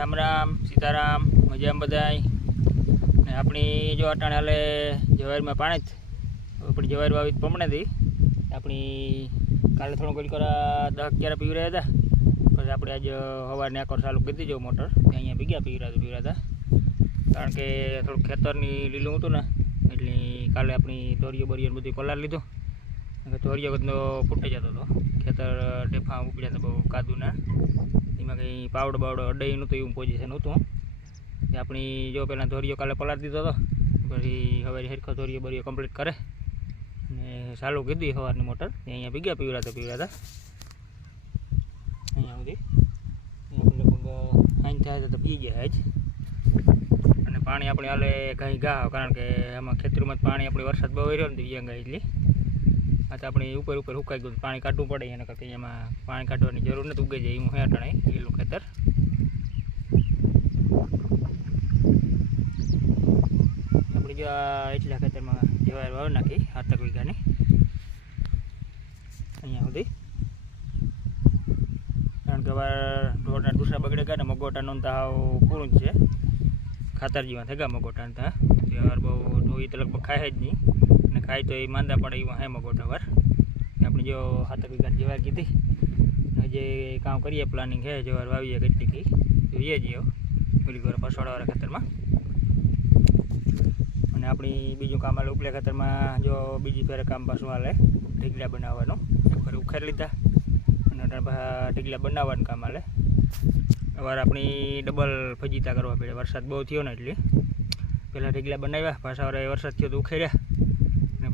રામ રામ, સીતારામ, મજામાં બધાય? ને આપણી જો અટાણે હાલે જવારમાં પાણી જ આપણી જવાર વાવી પમણે હતી આપણી કાલે થોડું કોઈ કરા દહ અગિયાર પીવી રહ્યા હતા. પછી આપણે આજે સવારને આકોર ચાલુ કરી દીધો મોટર. ત્યાં અહીંયા ભીગ્યા પીવી રહ્યા પીવી હતા. કારણ કે થોડુંક ખેતરની લીલું હતું ને, એટલે કાલે આપણી દોરીઓ બોરીઓ બધું પલાર લીધું. દોરીઓ બધો ફૂટી જતો હતો. ખેતર ટેફા ઉપડ્યા હતા બહુ કાદુના. એમાં કંઈ પાવડો બાવડો અડાઈ નહોતું એવું પોઝિશન હતું આપણી જો પહેલાં ધોરીઓ કાલે પલાર દીધો હતો પછી હવે હેરખો ધોરીઓ બરીઓ કમ્પ્લીટ કરે. ને ચાલુ કીધી સવારની મોટર. અહીંયા પીગ્યા પીવડા હતા અહીંયા સુધી. સાંજ થાય તો પી ગયા જ અને પાણી આપણે હાલે ઘાઈ ગા કારણ કે આમાં ખેતરમાં જ પાણી આપણે વરસાદ બહુ રહ્યો ને દિવ્યાંગા એટલી. આ તો આપણે ઉપર ઉપર સુકાઈ ગયું, પાણી કાઢવું પડે એના કરતાં એમાં પાણી કાઢવાની જરૂર નથી, ઉગે જાય હેઠળ અટાણે લીલું ખેતર. આપણે જો આ એટલા ખેતરમાં જવાર વાવી નાખી સાતક વીઘાની. અહીંયા સુધી. કારણ કે વાર ઢોરના દૂસરા બગડે ગયા ને, મગોટા તાવ પૂરું જ છે. ખાતર જેવા થઈ ગયા મગોટા તા. વાર બહુ ઢોઈ તો લગભગ ખાય જ નહીં. ખાય તો એ માંદા પડે હે મગોટા વાર આપણે જો સાતક વીઘા જવાર કીધી. જે કામ કરીએ પ્લાનિંગ છે, જવાર વાવીએ કેટલી જોઈએ છીએ પેલી ઘર પસવાડાવાળા ખેતરમાં. અને આપણી બીજું કામ હાલે, ઉપલે ખેતરમાં જો બીજી ફેરે કામ પાછું હાલે, ઢીગલા બનાવવાનું. એક ઉખેર લીધા. અને ઢીકલા બનાવવાનું કામ હાલે. વાર આપણી ડબલ ફજીતા કરવા પડે વરસાદ બહુ થયો ને એટલે. પહેલાં ઢીકલા બનાવ્યા, પાછા વારે વરસાદ થયો તો ઉખેર્યા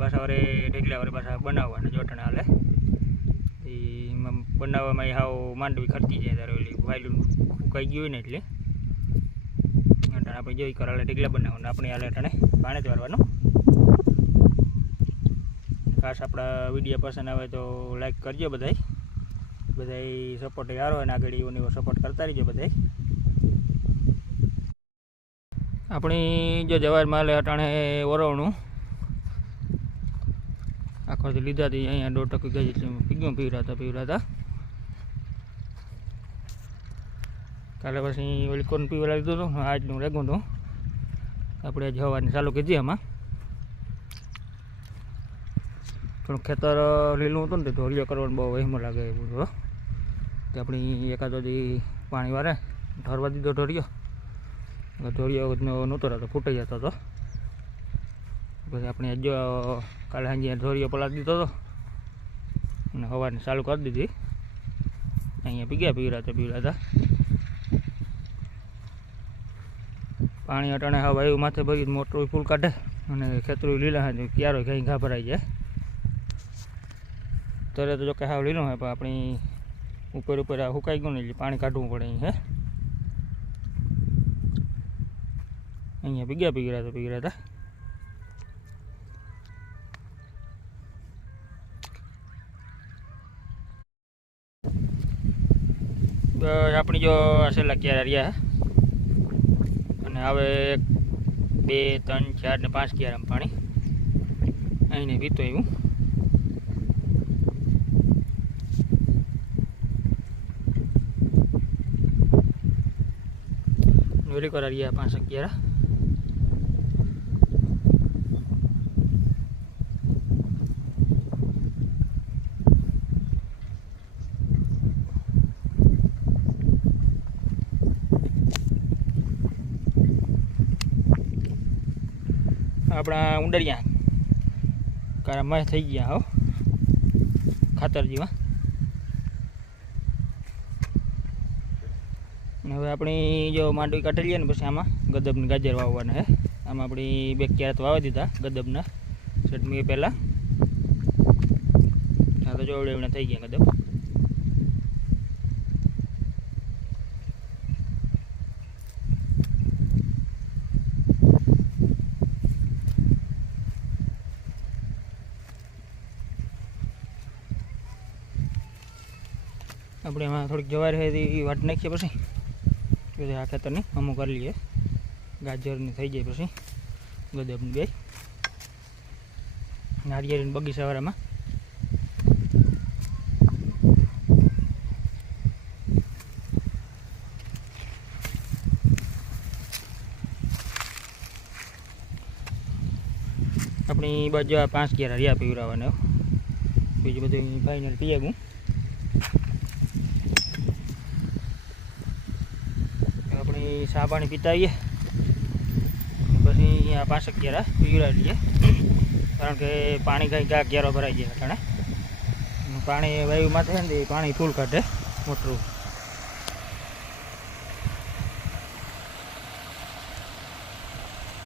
પાછા વારે ઢીગલા વારે પાછા બનાવવાના જોટણ હાલે. એમાં બનાવવામાં હાવ માંડવી ખર્ચી જાય ત્યારે ઓલી વાયલું ફૂંકાઈ ગયું ને એટલે. આપણે જોઈ કરાલે ઢીગલા બનાવવાના. આપણે હાલે અટાણે પાણી જ વારવાનું. ખાસ આપણા વીડિયો પસંદ આવે તો લાઈક કરજો બધાય. બધાય સપોર્ટ સારો અને આગળ એવો સપોર્ટ કરતા રહીજો બધાય. આપણી જો જવાર માલે અટાણે વરવણું તો લીધા હતી અહીંયા દોઢ ટકી ગઈ પીવડા હતા પીવડા હતા કાલે પછી ઓલી કોણ પીવડા લીધો હતો, આજનું રેગું તો આપણે જવાની ચાલુ કીધી આમાં. થોડું ખેતર લીલું હતું ને તો ધોરીઓ કરવાનું બહુ વહેમો લાગે એવું તો તો આપણી એકાદો પાણી વારે, ઢરવા દીધો ઢોરિયો. ઢોળિયો નહોતો રહેતો ફૂટાઈ જતો હતો. પછી આપણે જો કાલે સાંજે ધોરીઓ પલાવી દીધો હતો અને હવાને ચાલુ કરી દીધી. અહીંયા પીગ્યા પીવડાતા પીવડાતા પાણી અટાણે હા વાયુ માથે ભરી મોટરું ફૂલ કાઢે અને ખેતરું લીલા હોય ક્યારો ક્યાંય ઘા ભરાઈ જાય. ત્યારે તો જો કે હાવ લીલું હોય પણ આપણી ઉપર ઉપર સુકાઈ ગયું ને પાણી કાઢવું પડે અહીં, હે. અહીંયા પીગ્યા પીગળ્યા તો પીગળ્યા હતા આપણી જો છેલ્લા ક્યારે રહ્યા અને હવે એક, બે, ત્રણ, ચાર ને પાંચ ક્યારામ પાણી. અહીંને પીતો એવું નોરી કરા રહ્યા પાંચ અગિયાર. આપણા ઉંડરિયા કારામાં થઈ ગયા, હો. ખાતર જેવા હવે આપણી જો માંડવી કાઢી લઈએ ને પછી આમાં ગદબની ગાજર વાવવાના હે આમાં આપણી બે ક્યારેક વાવી દીધા, ગદબના. ચટણી પહેલાં. હા તો જોડે થઈ ગયા ગદબ. આપણે એમાં થોડીક જવારી હોય એ વાટ નાખીએ પછી. આ ખેતરની અમુક કરી લઈએ. ગાજરની થઈ જાય પછી. ગદબની બે. નારિયેળીની બગીચાવાળામાં આપણી બાજુ આ પાંચ કેરા રહ્યા પીવરાવાને બીજું બધું ફાઇનલ પીએ હું આપણી ચા પાણી પીતાવીએ. પછી અહીંયા પાંચ અગિયાર પીવરાવી લઈએ કારણ કે પાણી કાંઈ અગિયારો ભરાઈ જાય અટાણે. પાણી વાયુ માથે ને પાણી ફૂલ કાઢે મોટરું